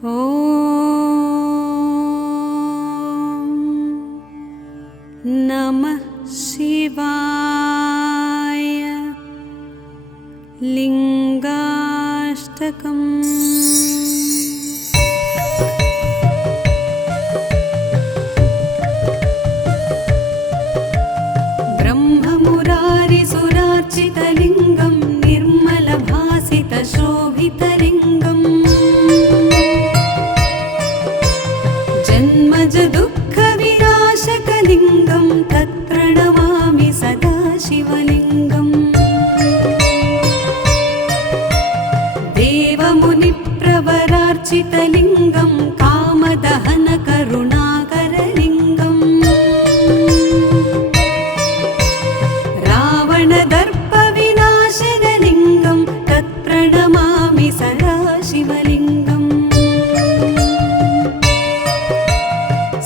ॐ नमः शिवाय। लिंगाष्टकम्। ब्रह्ममुरारिसुरार्चितलिङ्गं निर्मलभासितशोभितलिङ्गम् जन्मज दुःखविनाशकलिङ्गं तत्प्रणमामि सदा शिवलिङ्गम्। देवमुनिप्रवरार्चितलिङ्गं कामदहनकरुणाकरलिङ्गम् रावणदर्पविनाशनलिङ्गं तत्प्रणमामि सदा शिवलिङ्गम्।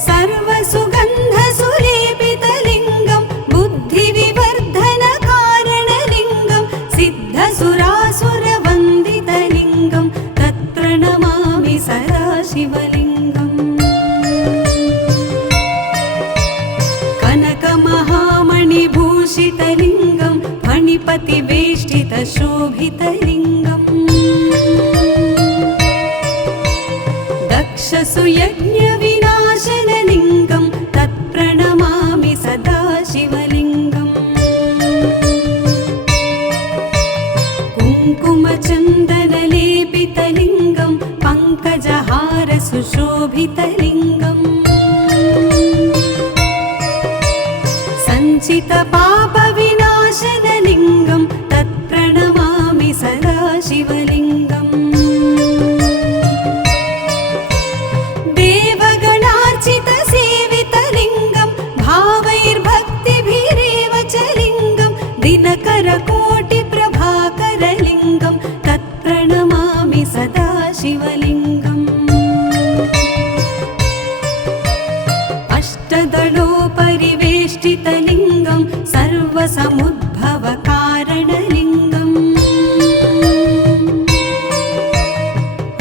सर्वसुगन्धसुलेपितलिङ्गं बुद्धिविवर्धनकारणलिङ्गं सिद्धसुरासुरवन्दितलिङ्गं तत्प्रणमामि सदा शिवलिङ्गम्। कनकमहामणिभूषितलिङ्गं फणिपतिवेष्टितशोभितलिङ्गम् दक्षसुयज्ञविनाशनलिङ्गं तत्प्रणमामि सदा शिवलिङ्गम्। कुङ्कुमचन्दनलेपितलिङ्गं पङ्कजहारसुशोभितलिङ्गम् सञ्चितपापविनाशनलिङ्गं तत्प्रणमामि सदा शिवलिङ्गम्। देवगणार्चितसेवितलिङ्गं भावैर्भक्तिभिरेव च लिङ्गं दिनकरकोटिप्रभाकरलिङ्गं तत्प्रणमामि सदा शिवलिङ्गम्। अष्टदलोपरिवेष्टितलिङ्गं सर्वसमुद्भवकारणलिङ्गम्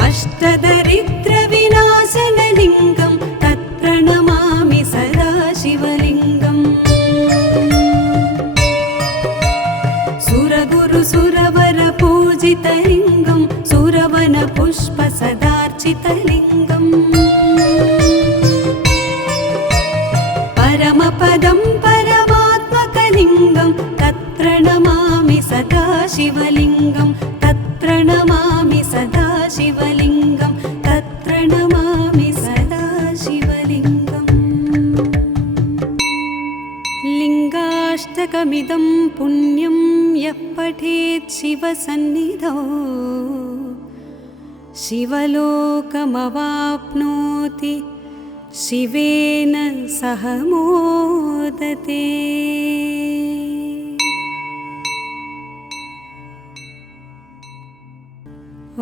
अष्टदरिद्रविनाशनलिङ्गं तत्प्रणमामि सदा शिवलिङ्गम्। सुरगुरुसुरवरपूजितलिङ्गं सुरवनपुष्पसदार्चितलिङ्गम् परमपदं परमात्मकलिङ्गं तत्प्रणमामि सदा शिवलिङ्गं तत्प्रणमामि सदा शिवलिङ्गं तत्प्रणमामि सदा शिवलिङ्गम्। लिङ्गाष्टकमिदं पुण्यं यः पठेत् शिवसन्निधौ शिवलोकमवाप्नोति शिवेन सह मोदते। ॐ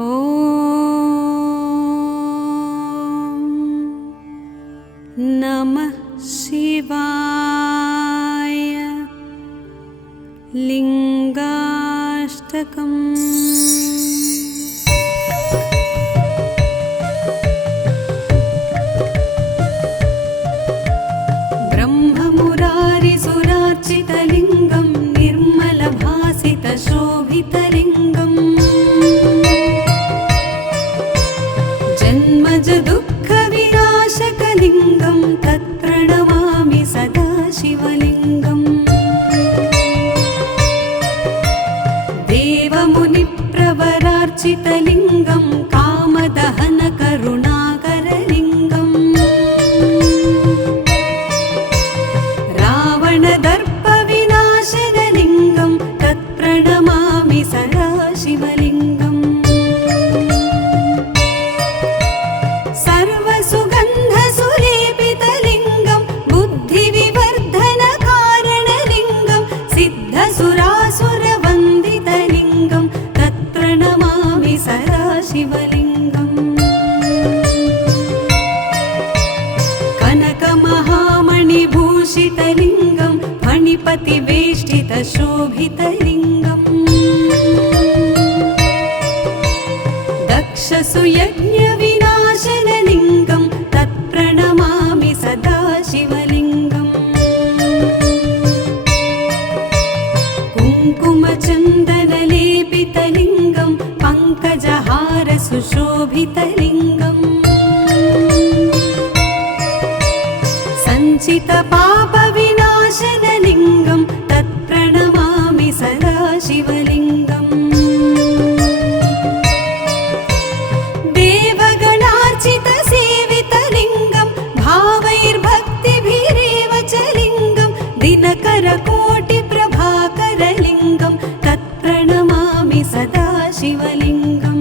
नमः शिवाय। लिंगाष्टकम्। ब्रह्ममुरारिसुरार्चितलिङ्गं निर्मलभासितशोभितलिङ्गम् जन्मज दुःखविनाशकलिङ्गं तत्प्रणमामि सदा शिवलिङ्गम्। देवमुनिप्रवरार्चितलिङ्गं कामदहनकरुणाकरलिङ्गम् रावणदर्पविनाशनलिङ्गं तत्प्रणमामि सदा शिवलिङ्गम्। सर्वसुगन्धसुलेपितलिङ्गं बुद्धिविवर्धनकारणलिङ्गं सिद्धसुरासुरवन्दितलिङ्गं तत्प्रणमामि सदा शिवलिङ्गम्। कनकमहामणिभूषितलिङ्गं फणिपतिवेष्टितशोभितलिङ्गम् दक्षसुयज्ञविनाश शोभितलिङ्गम् सञ्चितपापविनाशनलिङ्गं तत्प्रणमामि सदा शिवलिङ्गम् देवगणार्चितसेवितलिङ्गं भावैर्भक्तिभिरेव च लिङ्गं दिनकरकोटिप्रभाकरलिङ्गं तत्प्रणमामि सदा शिवलिङ्गम्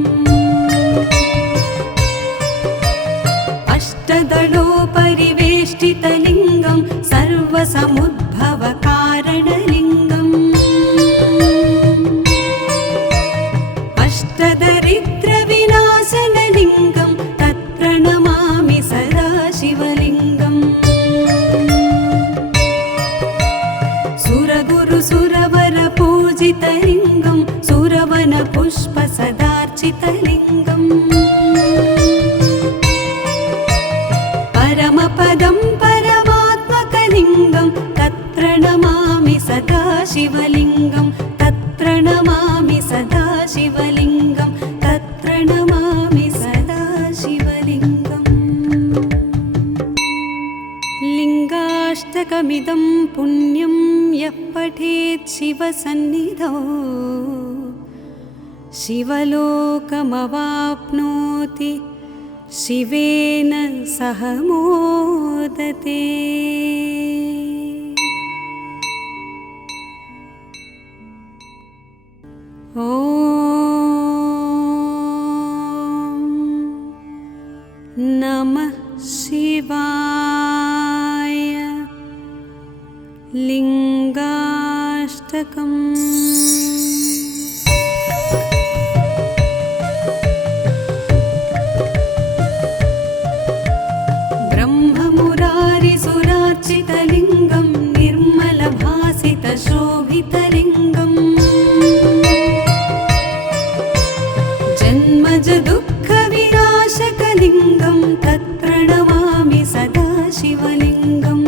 अष्टदलोपरिवेष्टितलिङ्गं सर्वसमुद्भवकारणलिङ्गम् अष्टदरिद्रविनाशनलिङ्गं तत्प्रणमामि सदा शिवलिङ्गम् सुरगुरुसुरवरपूजितलिङ्गं सुरवनपुष्पसदार्चितलिङ्गम् परमपदं परमात्मकलिङ्गं तत्प्रणमामि सदा शिवलिङ्गं तत्प्रणमामि सदा शिवलिङ्गं तत्प्रणमामि सदा शिवलिङ्गम् लिङ्गाष्टकमिदं पुण्यं यः पठेत् शिवसन्निधौ शिवलोकमवाप्नोति शिवेन सह मोदते। ॐ नमः शिवाय। लिङ्गाष्टकम्। ब्रह्ममुरारिसुरार्चितलिङ्गं निर्मलभासितशोभितलिङ्गम् जन्मजदुःखविनाशकलिङ्गं तत्प्रणमामि सदा शिवलिङ्गम्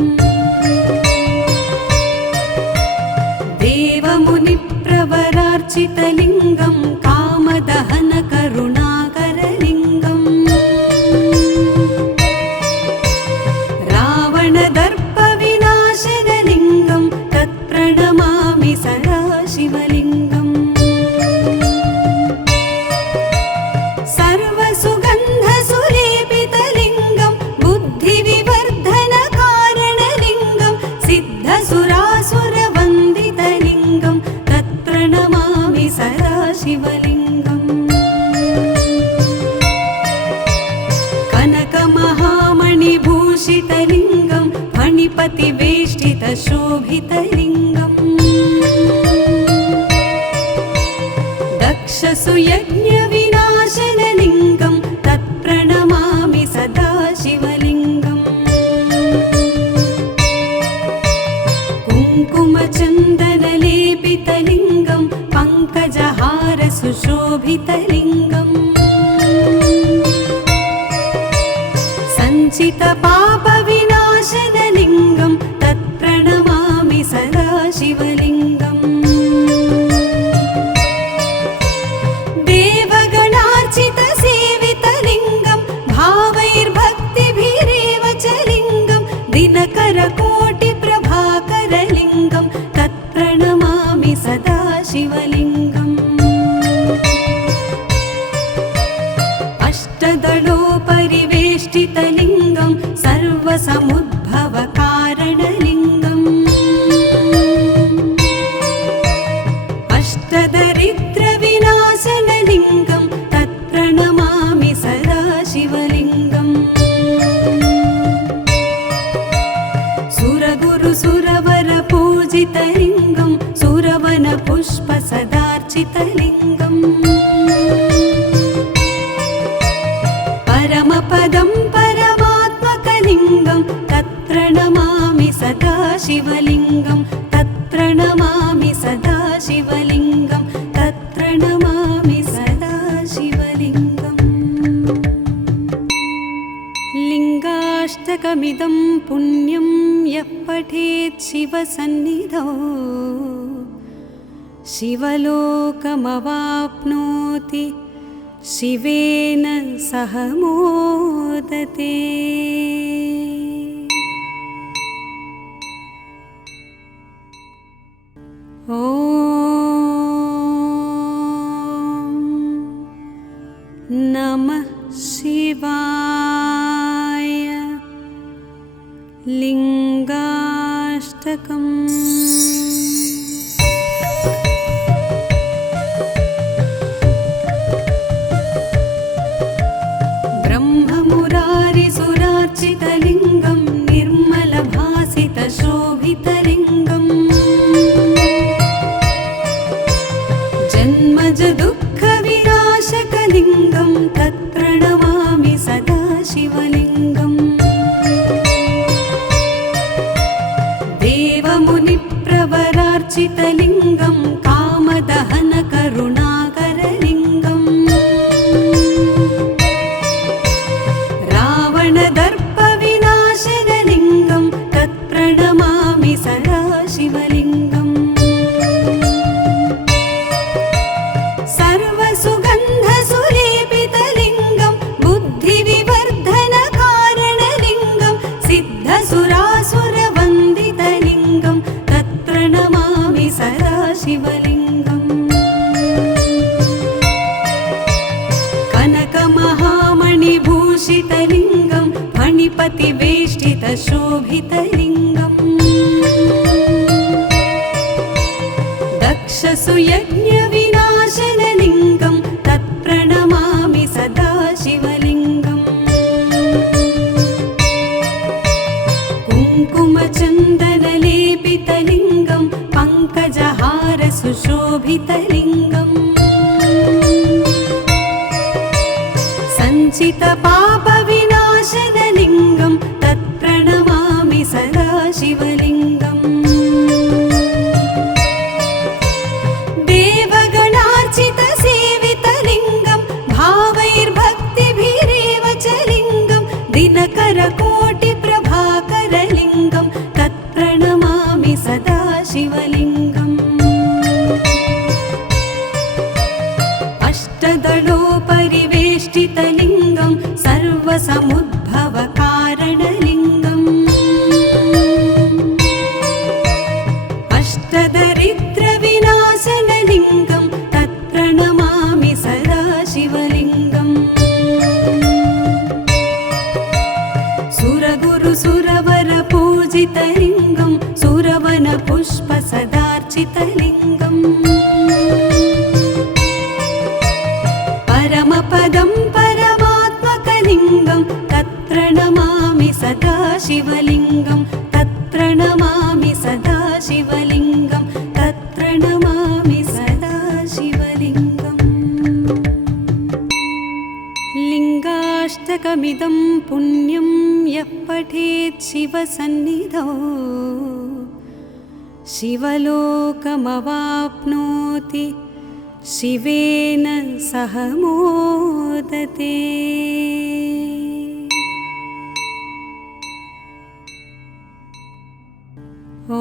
देवमुनिप्रवरार्चितलिङ्गं कामदहनकरुणाकरलिङ्गम् रावणदर्पविनाशनलिङ्गं तत्प्रणमामि सदा शिवलिङ्गम् सर्वसुगन्धसुलेपितलिङ्गं बुद्धिविवर्धनकारणलिङ्गं सिद्धसुरासुरवन्दितलिङ्गं तत्प्रणमामि सदा शिवलिङ्गम् कनकमहामणिभूषितलिङ्गं फणिपतिवेष्टितशोभितलिङ्गम् दक्षसुयज्ञविनाशनलिङ्गं तत्प्रणमामि सदा शिवलिङ्गम् कुङ्कुमचन्दनलेपितलिङ्गं पङ्कजहारसुशोभितलिङ्गम् सञ्चितपापविनाशनलिङ्गं तत्प्रणमामि सदा शिवलिङ्गम् देवगणार्चितसेवितलिङ्गं भावैर्भक्तिभिरेव च लिङ्गं दिनकरकोटिप्रभाकरलिङ्गं तत्प्रणमामि सदा शिवलिङ्गम् अष्टदलोपरिवेष्टितलिङ्गं सर्वसमुद्भवकारणलिङ्गम् अष्टदरिद्रविनाशनलिङ्गं तत्प्रणमामि सदा शिवलिङ्गम् सुरगुरुसुरवरपूजितलिङ्गं सुरवनपुष्पसदार्चितलिङ्गम् परमपदं परमात्मकलिङ्गं तत्प्रणमामि सदा शिवलिङ्गं तत्प्रणमामि सदा शिवलिङ्गं तत्प्रणमामि सदा शिवलिङ्गम् लिङ्गाष्टकमिदं पुण्यं यः पठेत् शिवसन्निधौ शिवलोकमवाप्नोति शिवेन सह मोदते। ॐ नमः शिवाय। लिङ्गाष्टकम्। ब्रह्ममुरारिसुरार्चितलिङ्गं निर्मलभासितशोभितलिङ्गम् जन्मज दुःखविनाशकलिङ्गं तत्प्रणमामि सदा शिवलिङ्गम्। देवमुनिप्रवरार्चितलिङ्गं कामदहनकरुणाकरलिङ्गम् रावणदर्पविनाशनलिङ्गं तत्प्रणमामि सदा शिवलिङ्गम्। सर्वसुगन्धसुलेपितलिङ्गं बुद्धिविवर्धनकारणलिङ्गं सिद्धसुरासुरवन्दितलिङ्गं तत्प्रणमामि सदा शिवलिङ्गम्। कनकमहामणिभूषितलिङ्गं फणिपतिवेष्टितशोभितलिङ्गम् दक्षसुयज्ञविनाशनलिङ्गं तत्प्रणमामि सदा शिवलिङ्गम्। कुङ्कुमचन्दनलेपितलिङ्गं पङ्कजहारसुशोभितलिङ्गम् सञ्चितपापविनाशनलिङ्गं तत्प्रणमामि सदा शिवलिङ्गम्। देवगणार्चितसेवितलिङ्गं भावैर्भक्तिभिरेव च लिङ्गं दिनकरकोटिप्रभाकरलिङ्गं तत्प्रणमामि सदा शिवलिङ्गम्। अष्टदलोपरिवेष्टितलिङ्गं सर्वसमुद्भवकारणलिङ्गम् अष्टदरिद्रविनाशनलिङ्गं तत्प्रणमामि सदा शिवलिङ्गम्। सुरगुरुसुरवरपूजितलिङ्गं सुरवनपुष्पसदार्चितलिङ्गम् परमपदं परमात्मकलिङ्गं तत्प्रणमामि सदा शिवलिङ्गं तत्प्रणमामि सदा शिवलिङ्गं तत्प्रणमामि सदा शिवलिङ्गम्। लिङ्गाष्टकमिदं पुण्यं यः पठेत् शिवसन्निधौ शिवलोकमवाप्नोति शिवेन सह मोदते। ॐ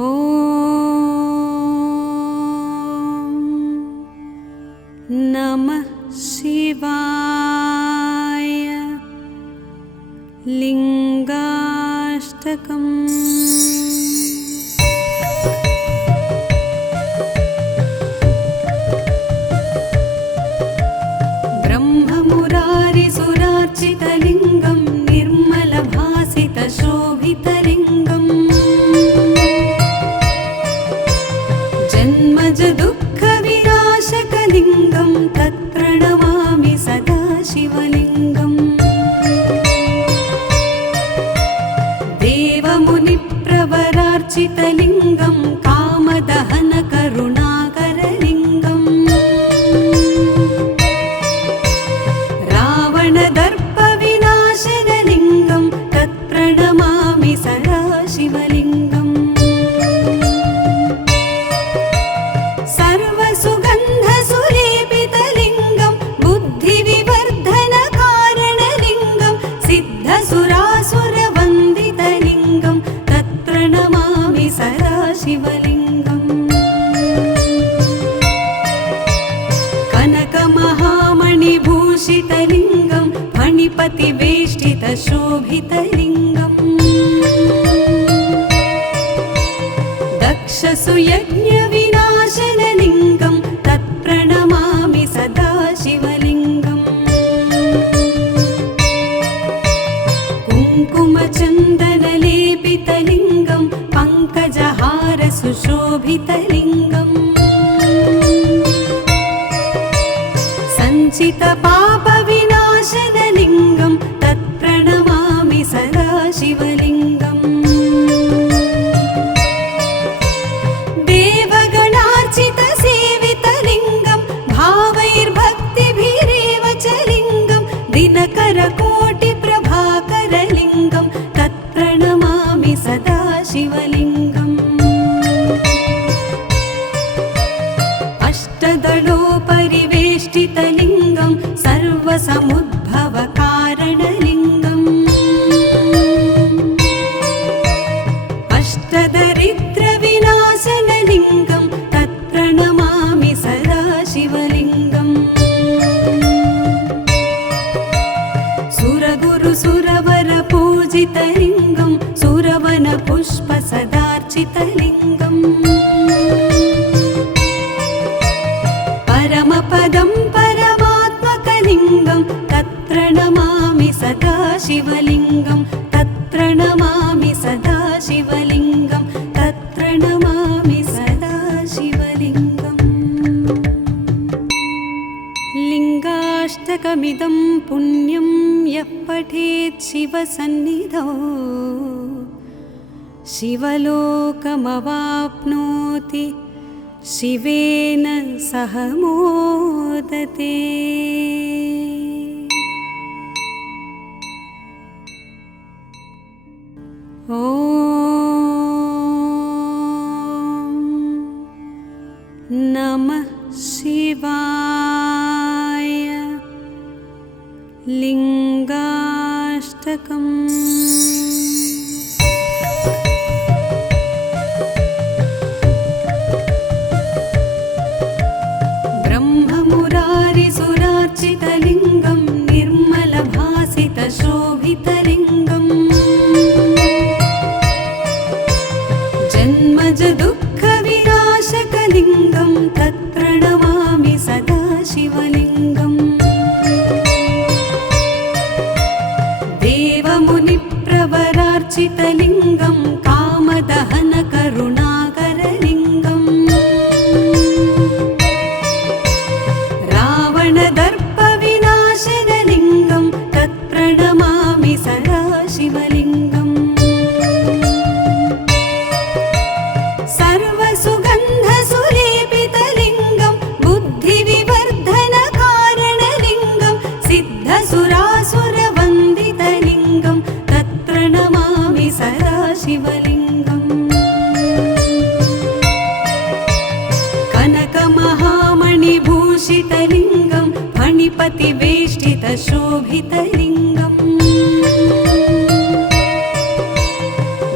नमः शिवाय। लिङ्गाष्टकम्। ब्रह्ममुरारिसुरार्चितलिङ्गं निर्मलभासितशोभितलिङ्गम् जन्मज दुःखविनाशकलिङ्गं तत्प्रणमामि सदा शिवलिङ्गम्। देवमुनिप्रवरार्चितलिङ्गं कामदहनकरुणाकरलिङ्गम् रावणदर्पविनाशनलिङ्गं तत्प्रणमामि सदा शिवलिङ्गम्। सर्वसुगन्धसुलेपितलिङ्गं बुद्धिविवर्धनकारणलिङ्गं सिद्धसुरासुरवन्दितलिङ्गं तत्प्रणमामि सदा शिवलिङ्गम्। फणिपतिवेष्टितशोभितलिङ्गम् दक्षसुयज्ञविनाशनलिङ्गं तत्प्रणमामि सदा शिवलिङ्गम् कुङ्कुमचन्दनलेपितलिङ्गं पङ्कजहारसुशोभितलिङ्गम् सञ्चितपापविनाशनलिङ्गं तत्प्रणमामि सदा शिवलिङ्गम् देवगणार्चितसेवितलिङ्गं भावैर्भक्तिभिरेव च लिङ्गं दिनकरकोटिप्रभाकरलिङ्गं तत्प्रणमामि सदा शिवलिङ्गम् अष्टदलोपरिवेष्टितलिङ्गं सर्वसमुद्भवकारणलिङ्गम् अष्टदरिद्रविनाशनलिङ्गं तत्प्रणमामि सदा शिवलिङ्गम् सुरगुरुसुरवरपूजितलिङ्गं सुरवनपुष्पसदार्चितलिङ्गम् परमपदं परमात्मकलिङ्गं तत्प्रणमामि सदा शिवलिङ्गं तत्प्रणमामि सदा शिवलिङ्गं तत्प्रणमामि सदा शिवलिङ्गम् लिङ्गाष्टकमिदं पुण्यं यः पठेत् शिवसन्निधौ शिवलोकमवाप्नोति शिवेन सह मोदते। ॐ नमः शिवाय। लिङ्गाष्टकम्। ब्रह्ममुरारिसुरार्चितलिङ्गं निर्मलभासितशोभितलिङ्गम् जन्मजदुःखविनाशकलिङ्गं तत्प्रणमामि सदा शिवलिङ्गम् देवमुनिप्रवरार्चितलिङ्गं कामदहनकरुणाकरलिङ्गम् रावणदर्पविनाशनलिङ्गं तत्प्रणमामि सदा शिवलिङ्गम् सर्वसुगन्धसुलेपितलिङ्गं बुद्धिविवर्धनकारणलिङ्गं सिद्धसुरासुरवन्दितलिङ्गं तत्प्रणमामि सदा शिवलिङ्गम् कनकमहामणिभूषितलिङ्गं फणिपतिवेष्टितशोभितलिङ्गम्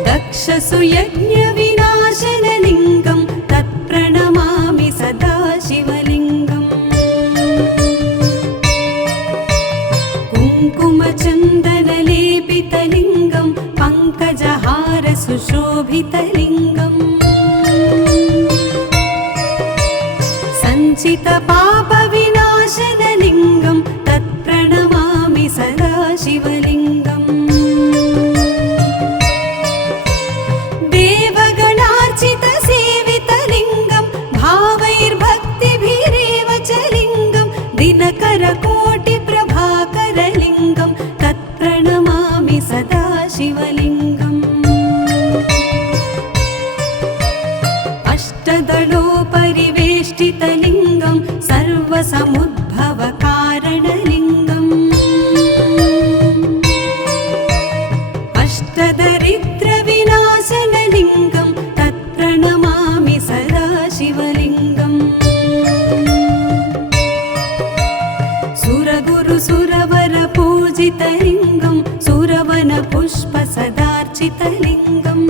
दक्षसुयज्ञविनाशनलिङ्गं तत्प्रणमामि सदा शिवलिङ्गम् कुङ्कुमचन्दनलेपितलिङ्गं पङ्कजहारसुशोभितलिङ्गम् सञ्चितपापविनाशनलिङ्गं तत्प्रणमामि सदा शिवलिङ्गम् देवगणार्चितसेवितलिङ्गं भावैर्भक्तिभिरेव च लिङ्गं दिनकरकोटिप्रभाकरलिङ्गं तत्प्रणमामि सदा शिवलिङ्गम् अष्टदलोपरिवेष्टितलिङ्गं सर्वसमुद्भवकारणलिङ्गम् अष्टदरिद्रविनाशनलिङ्गं तत्प्रणमामि सदा शिवलिङ्गम् सुरगुरुसुरवरपूजितलिङ्गं सुरवनपुष्पसदार्चितलिङ्गम्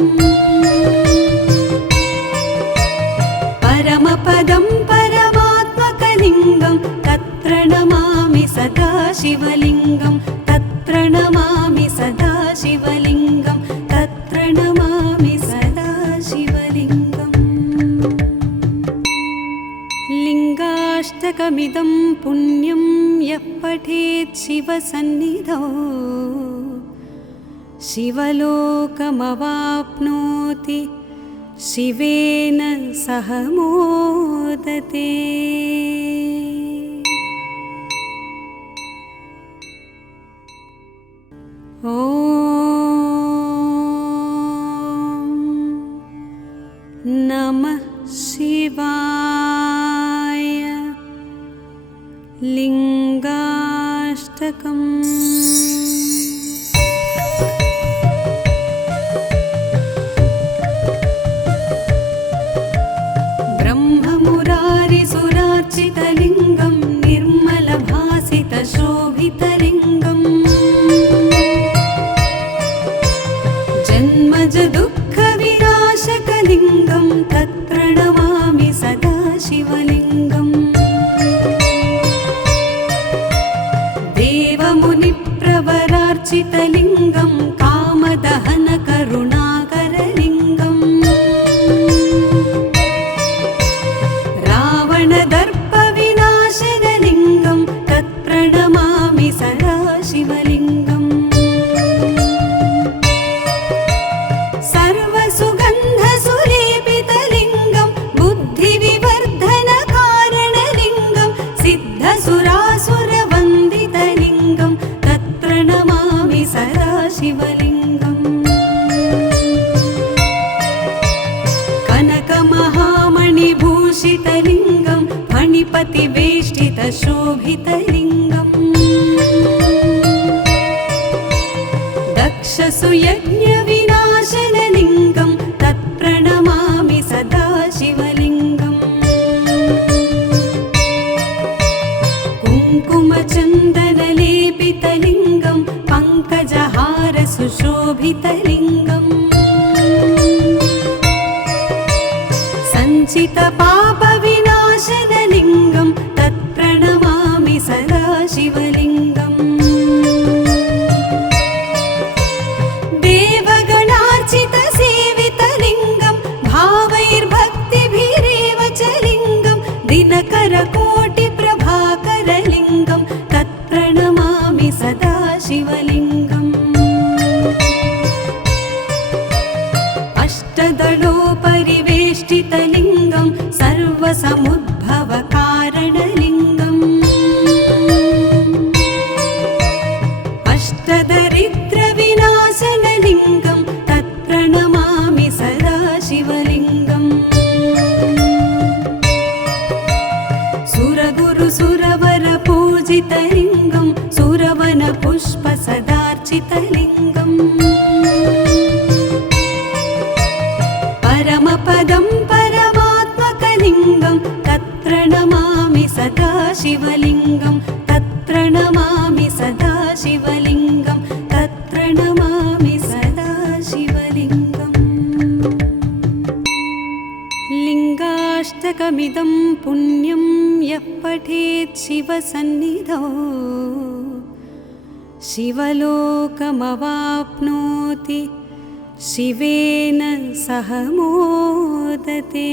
परमपदं परमात्मकलिङ्गं तत्प्रणमामि सदा शिवलिङ्गं तत्प्रणमामि तत्प्रणमामि सदा शिवलिङ्गं तत्प्रणमामि सदा शिवलिङ्गम् लिङ्गाष्टकमिदं पुण्यं यः पठेत् शिवसन्निधौ शिवलोकमवाप्नोति शिवेन सह मोदते। ॐ नमः शिवाय। लिङ्गाष्टकम्। ब्रह्ममुरारिसुरार्चितलिङ्गं निर्मलभासितशोभितलिङ्गम् जन्मजदुःखविनाशकलिङ्गं तत्प्रणमामि सदा शिवलिङ्गम् देवमुनिप्रवरार्चितलिङ्गं कामदहनकरुणाकरलिङ्गम् रावणदर्पविनाशनलिङ्गं तत्प्रणमामि सदा शिवलिङ्गम् सर्वसुगन्धसुलेपितलिङ्गं बुद्धिविवर्धनकारणलिङ्गं सिद्धसुरासुरवन्दितलिङ्गं तत्प्रणमामि सदा शिवलिङ्गम् कनकमहामणिभूषितलिङ्गं फणिपतिवेष्टितशोभितलिङ्गम् दक्षसुयज्ञविनाशनलिङ्गं तत्प्रणमामि सदा शिवलिङ्गम् कुङ्कुमचन्दनलेपितलिङ्गं पङ्कजहारसुशोभितलिङ्गम् सञ्चितपापविनाशनलिङ्गं तत्प्रणमामि सदा शिवलिङ्गम् देवगणार्चितसेवितलिङ्गं भावैर्भक्तिभिरेव च लिङ्गं दिनकरकोटिप्रभाकरलिङ्गं तत्प्रणमामि सदा शिवलिङ्गम् अष्टदलोपरिवेष्टितलिङ्गं सर्वसमुद्भवकारणलिङ्गम् अष्टदरिद्रविनाशनलिङ्गं तत्प्रणमामि सदा शिवलिङ्गम् सुरगुरुसुरवरपूजितलिङ्गं सुरवनपुष्पसदार्चितलिङ्गम् परमपदं परमात्मकलिङ्गं तत्प्रणमामि सदा शिवलिङ्गं तत्प्रणमामि सदा शिवलिङ्गं तत्प्रणमामि सदा शिवलिङ्गम् लिङ्गाष्टकमिदं पुण्यं यः पठेत् शिवसन्निधौ शिवलोकमवाप्नोति शिवेन सह मोदते।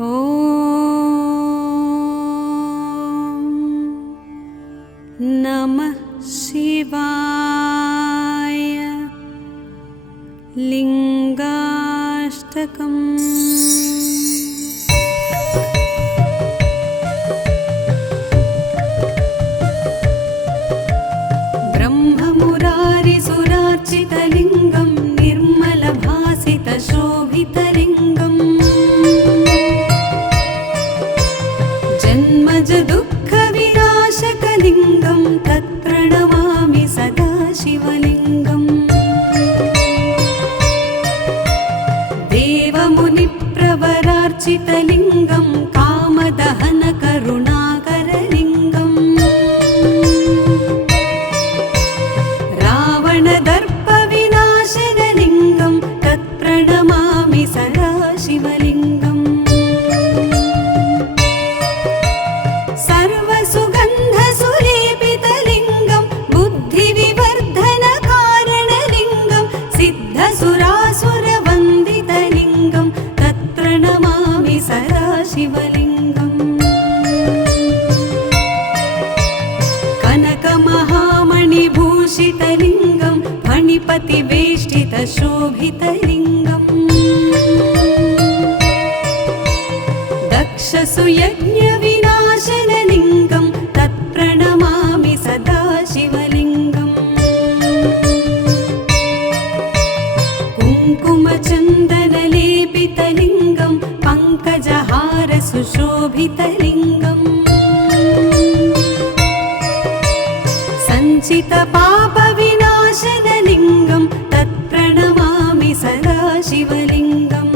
ॐ नमः शिवाय। लिङ्गाष्टकम्। ब्रह्ममुरारिसुरार्चितलिङ्गं निर्मलभासितशोभितलिङ्गम् जन्मजदुःखविनाशकलिङ्गं तत्प्रणमामि सदा शिवलिङ्गम् देवमुनिप्रवरार्चितलिङ्गं कामदहनकरुणाकरलिङ्गम् रावणदर्पविनाशनलिङ्गं तत्प्रणमामि सदा शिवलिङ्गम् भूषितलिङ्गं फणिपतिवेष्टितशोभितलिङ्गम् दक्षसुयज्ञविनाशनलिङ्गं तत्प्रणमामि सदा शिवलिङ्गम् कुङ्कुमचन्दनलेपितलिङ्गं पङ्कजहारसुशोभितलिङ्गम् सञ्चितपापविनाशनलिङ्गं तत्प्रणमामि सदा शिवलिङ्गम्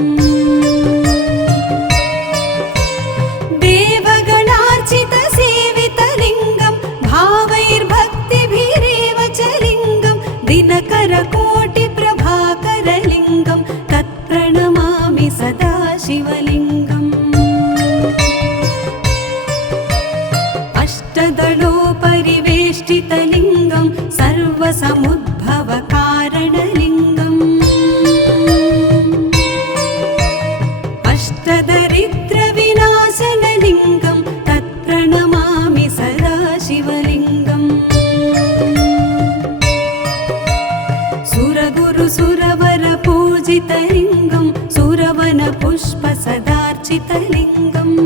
देवगणार्चितसेवितलिङ्गं भावैर्भक्तिभिरेव च लिङ्गं दिनकरकोटिप्रभाकरलिङ्गं तत्प्रणमामि सदा शिवलिङ्गम् अष्टदलोपरिवेष्टितलिङ्गं सर्वसमुद्भवकारणलिङ्गम् अष्टदरिद्रविनाशनलिङ्गं तत्प्रणमामि सदा शिवलिङ्गम् सुरगुरुसुरवरपूजितलिङ्गं सुरवनपुष्पसदार्चितलिङ्गम्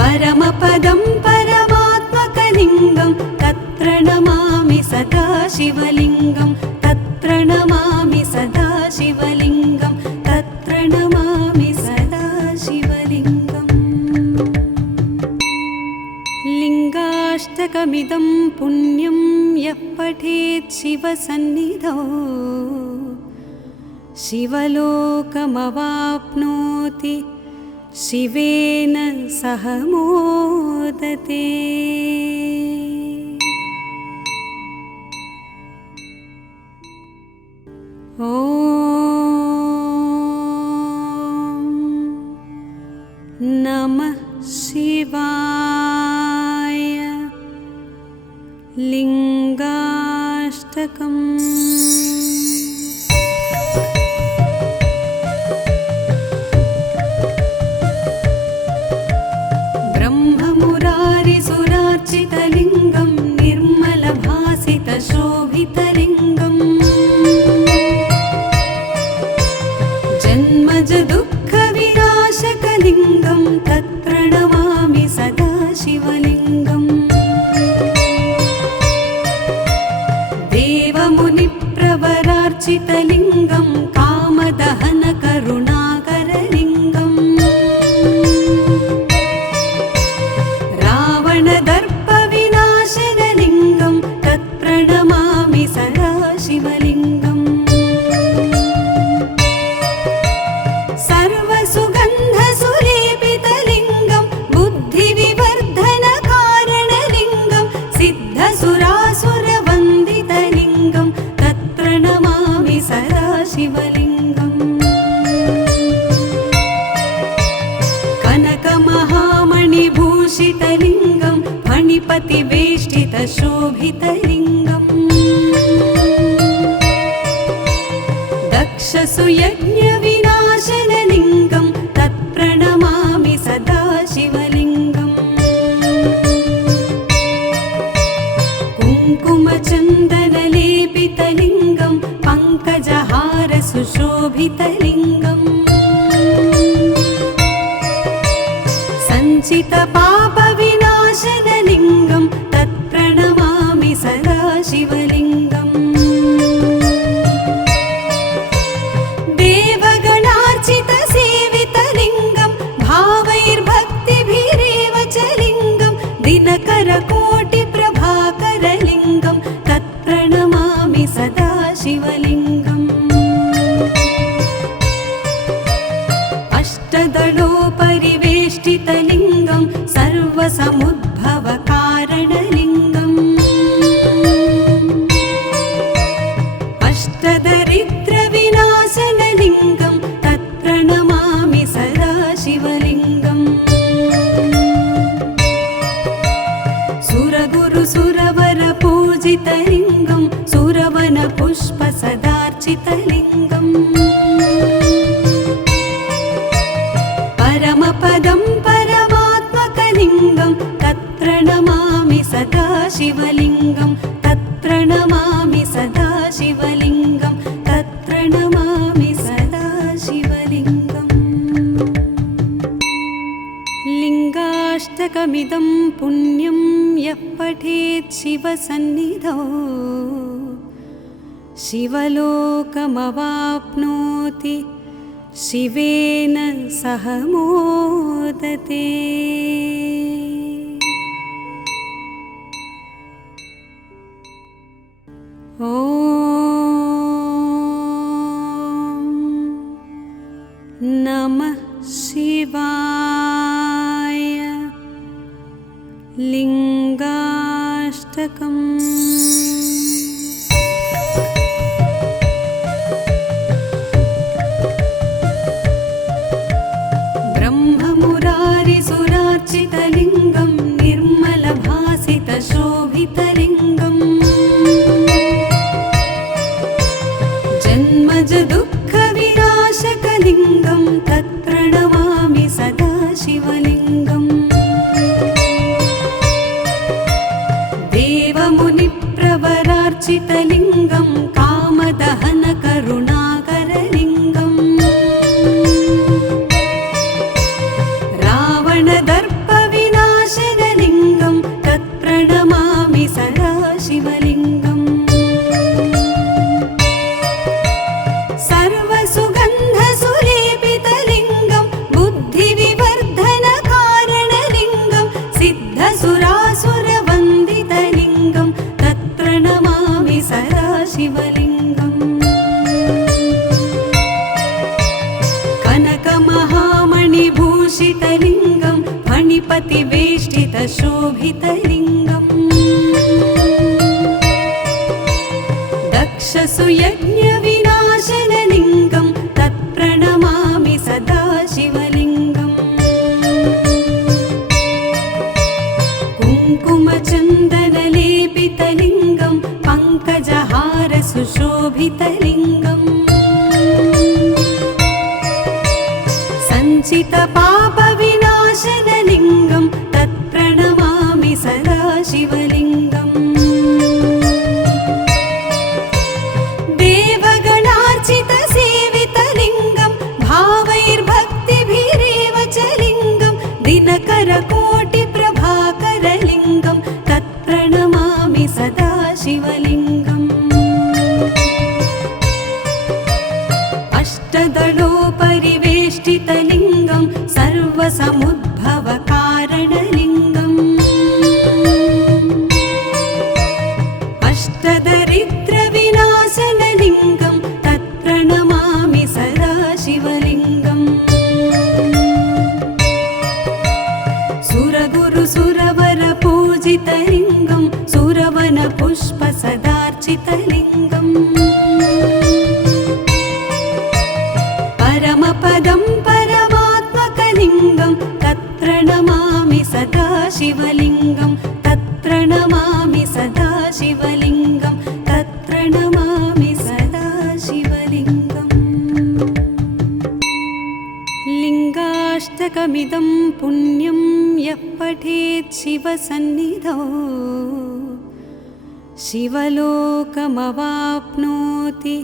परमपदं परमात्मकलिङ्गं तत्प्रणमामि सदा शिवलिङ्गं तत्प्रणमामि सदा शिवलिङ्गं तत्प्रणमामि सदा शिवलिङ्गम् लिङ्गाष्टकमिदं पुण्यं यः पठेत् शिवसन्निधौ शिवलोकमवाप्नोति शिवेन सह मोदते। ॐ नमः शिवाय। लिङ्गाष्टकम्। ब्रह्ममुरारिसुरार्चितलिङ्गं निर्मलभासितशोभितलिङ्गम् जन्मजदुःखविनाशकलिङ्गं तत्प्रणमामि सदा शिवलिङ्गम् देवमुनिप्रवरार्चितलिङ्गं कामदहनकरुणाकरलिङ्गम् रावणदर्पविनाशनलिङ्गं तत्प्रणमामि सदा शिवलिङ्गम् सर्वसुगन्धसुलेपितलिङ्गं बुद्धिविवर्धनकारणलिङ्गं सिद्धसुरासुरवन्दितलिङ्गं तत्प्रणमामि सदा शिवलिङ्गम् कनकमहामणिभूषितलिङ्गं फणिपतिवेष्टितशोभितलिङ्गम् दक्षसुयज्ञविनाशनलिङ्गं तत्प्रणमामि सदा शिवलिङ्गम् कुङ्कुमचन्दनलेपितलिङ्गं पङ्कजहारसुशोभितलिङ्गम् सञ्चितपापविनाशनलिङ्गं तत्प्रणमामि सदा शिवलिङ्गम् देवगणार्चितसेवितलिङ्गं भावैर्भक्तिभिरेव च लिङ्गं दिनकरकोटिप्रभाकरलिङ्गं तत्प्रणमामि सदा शिवलिङ्गम् अष्टदलोपरिवेष्टितलिङ्गं सर्वसमुद्भवकारणलिङ्गम् अष्टदरिद्रविनाशनलिङ्गं तत्प्रणमामि सदा शिवलिङ्गम् सुरगुरुसुरवरपूजितलिङ्गं सुरवनपुष्पसदार्चितलिङ्गम् परमपदं परमात्मकलिङ्गं तत्प्रणमामि सदा शिवलिङ्गं तत्प्रणमामि सदा शिवलिङ्गं तत्प्रणमामि सदा शिवलिङ्गम् लिङ्गाष्टकमिदं पुण्यं यः पठेत् शिवसन्निधौ शिवलोकमवाप्नोति शिवेन सह मोदते। ॐ नमः शिवाय। लिङ्गाष्टकम्। ब्रह्ममुरारिसुरार्चितलिङ्गं निर्मलभासितशोभितलिङ्गम् जन्मज दुःखविनाशकलिङ्गं तत्प्रणमामि सदा शिवलिङ्गम् देवमुनिप्रवरार्चितलिङ्गं कामदहनकरुणाकरलिङ्गम् रावणदर्पविनाशनलिङ्गं तत्प्रणमामि सदा शिवलिङ्गम् सर्वसुगन्धसुलेपितलिङ्गं बुद्धिविवर्धनकारणलिङ्गं सिद्धसुरासुरवन्दितलिङ्गं तत्प्रणमामि सदा शिवलिङ्गम् कनकमहामणिभूषितलिङ्गं फणिपतिवेष्टितशोभितलिङ्गम् दक्षसुयज्ञविनाशनलिङ्गं तत्प्रणमामि सदा शिवलिङ्गम् कुङ्कुमचन्दनलेपितलिङ्गं पङ्कजहारसुशोभितलिङ्गम् सञ्चितपापविनाशनलिङ्गं तत्प्रणमामि सदा शिवलिङ्गम् देवगणार्चितसेवितलिङ्गं भावैर्भक्तिभिरेव च लिङ्गं दिनकरकोटिप्रभाकरलिङ्गं तत्प्रणमामि सदा शिवलिङ्गम् अष्टदलोपरिवेष्टितलिङ्गं सर्वसमुद्भवकारणलिङ्गम् अष्टदरिद्रविनाशनलिङ्गं तत्प्रणमामि सदा शिवलिङ्गम् सुरगुरुसुरवरपूजितलिङ्गं सुरवनपुष्पसदार्चितलिङ्गम् परमपदं परमात्मकलिङ्गं तत्प्रणमामि सदा शिवलिङ्गं तत्प्रणमामि सदा शिवलिङ्गं तत्प्रणमामि सदा शिवलिङ्गम् लिङ्गाष्टकमिदं पुण्यं यः पठेत् शिवसन्निधौ शिवलोकमवाप्नोति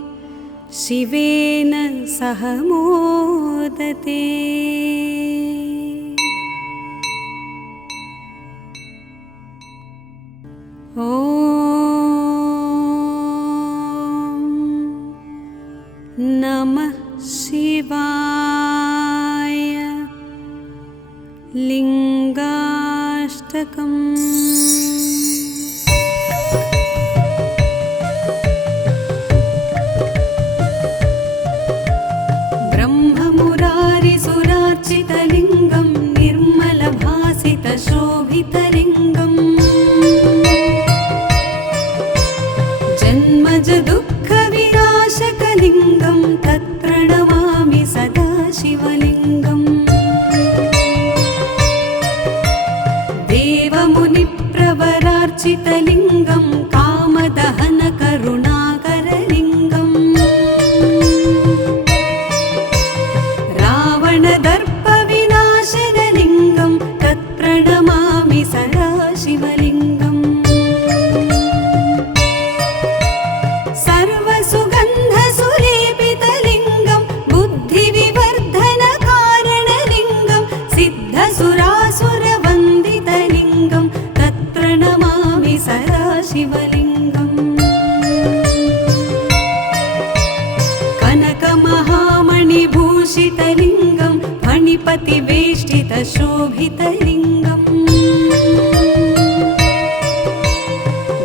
शिवेन सह मोदते। ॐ नमः शिवाय। लिङ्गाष्टकम्। ब्रह्ममुरारिसुरार्चितलिङ्गं निर्मलभासितशोभितलिङ्गम् जन्मज दुःखविनाशकलिङ्गं तत्प्रणमामि सदा शिवलिङ्गम् देवमुनिप्रवरार्चितलिङ्गं कामदहनकरुणाकरलिङ्गम् रावणदर्पविनाशनलिङ्गं तत्प्रणमामि सदा शिवलिङ्गम् शोभितलिङ्गम्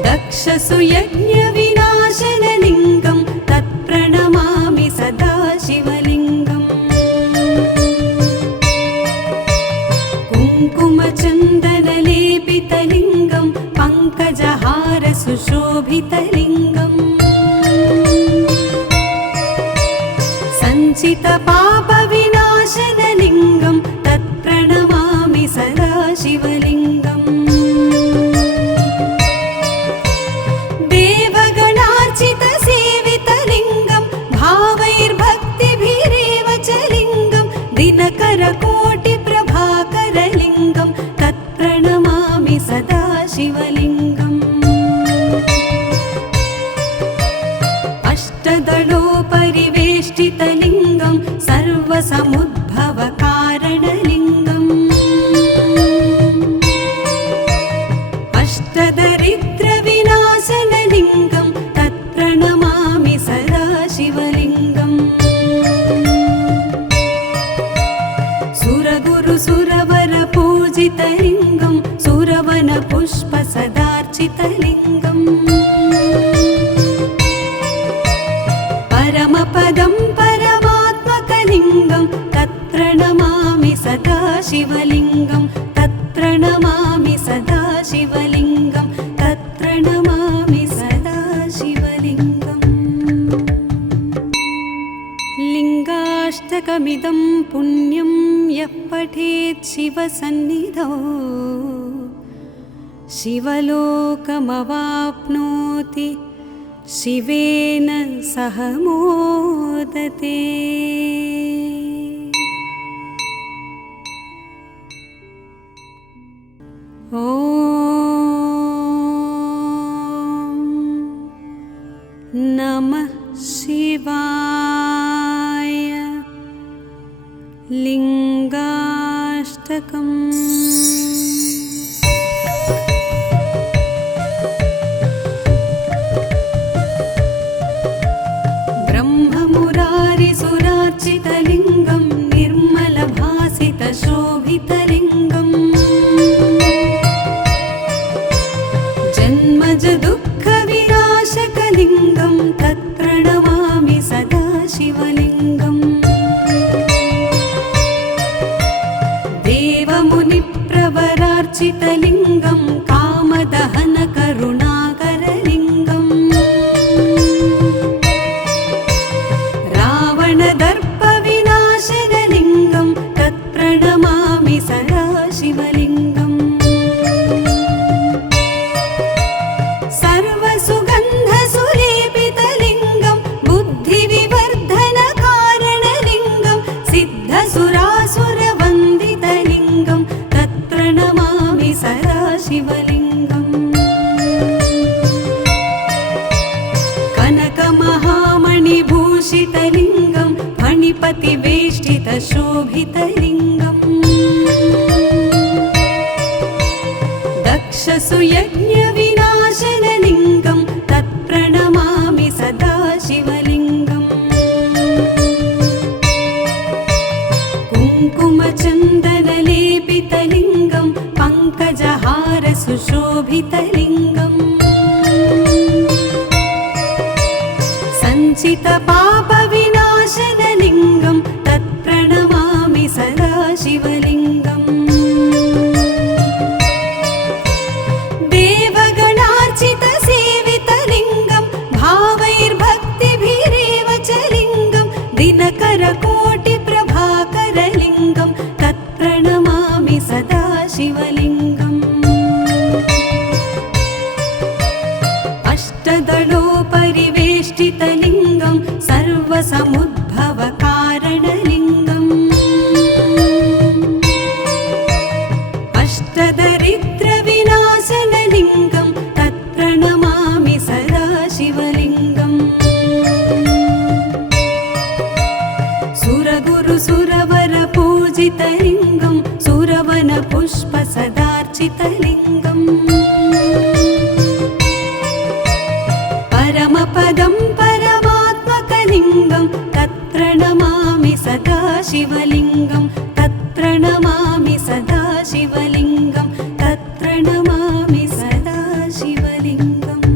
दक्षसुयज्ञविनाशनलिङ्गं तत्प्रणमामि सदा शिवलिङ्गम् कुङ्कुमचन्दनलेपितलिङ्गं पङ्कजहारसुशोभितलिङ्गम् सञ्चितपापविनाशनलिङ्गं तत्प्रणमामि सदा शिवलिङ्गम् देवगणार्चितसेवितलिङ्गं भावैर्भक्तिभिरेव च लिङ्गं दिनकरकोटिप्रभाकरलिङ्गं तत्प्रणमामि सदा शिवलिङ्गम् अष्टदलोपरिवेष्टितलिङ्गं सर्वसमुद्भवकारणलिङ्गम् अष्टदरिद्रविनाशनलिङ्गं तत्प्रणमामि सदा शिवलिङ्गम् सुरगुरुसुरवरपूजितलिङ्गं सुरवनपुष्पसदार्चितलिङ्गम् परमपदं परमात्मकलिङ्गं तत्प्रणमामि सदा शिवलिङ्गं तत्प्रणमामि सदा शिवलिङ्गं तत्प्रणमामि सदा शिवलिङ्गम् लिङ्गाष्टकमिदं पुण्यं यः पठेत् शिवसन्निधौ शिवलोकमवाप्नोति शिवेन सह मोदते। ॐ नमः शिवाय। लिङ्गाष्टकम्। ब्रह्ममुरारिसुरार्चितलिङ्गं निर्मलभासितशोभितलिङ्गम् जन्मजदुःखविनाशकलिङ्गं तत्प्रणमामि सदा शिवलिङ्गम् देवमुनिप्रवरार्चितलिङ्गं कामदहनकरुणाकरलिङ्गम् रावणदर्पविनाशनलिङ्गं तत्प्रणमामि सदा शिवलिङ्गम् सर्वसुगन्धसुलेपितलिङ्गं बुद्धिविवर्धनकारणलिङ्गं सिद्धसुरासुरवन्दितलिङ्गं तत्प्रणमामि सदा शिवलिङ्गम् कनकमहामणिभूषितलिङ्गं फणिपतिवेष्टितशोभितलिङ्गम् दक्षसुयज्ञविनाशनलिङ्गं तत्प्रणमामि सदा शिवलिङ्गम् कुङ्कुमचन्दनलेपितलिङ्गं पङ्कजहारसुशोभितलिङ्गम् सञ्चितपापविनाशनलिङ्गं तत्प्रणमामि सदा शिवलिङ्गम् देवगणार्चितसेवितलिङ्गं भावैर्भक्तिभिरेव च लिङ्गं दिनकरकोटिप्रभाकरलिङ्गं तत्प्रणमामि सदा शिवलिङ्गम् अष्टदलोपरिवेष्टितलिङ्गं सर्वसमुद्भवकारणलिङ्गम् अष्टदरिद्रविनाशनलिङ्गं तत्प्रणमामि सदा शिवलिङ्गम् सुरगुरुसुरवरपूजितलिङ्गं सुरवनपुष्पसदार्चितलिङ्गम् परमपदं परमात्मकलिङ्गं तत्प्रणमामि सदा शिवलिङ्गं तत्प्रणमामि सदा शिवलिङ्गं तत्प्रणमामि सदा शिवलिङ्गम्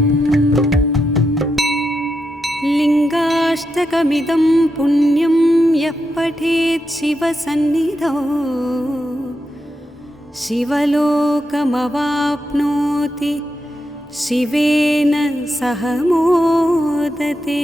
लिङ्गाष्टकमिदं पुण्यं यः पठेत् शिवसन्निधौ शिवलोकमवाप्नोति शिवेन सह मोदते।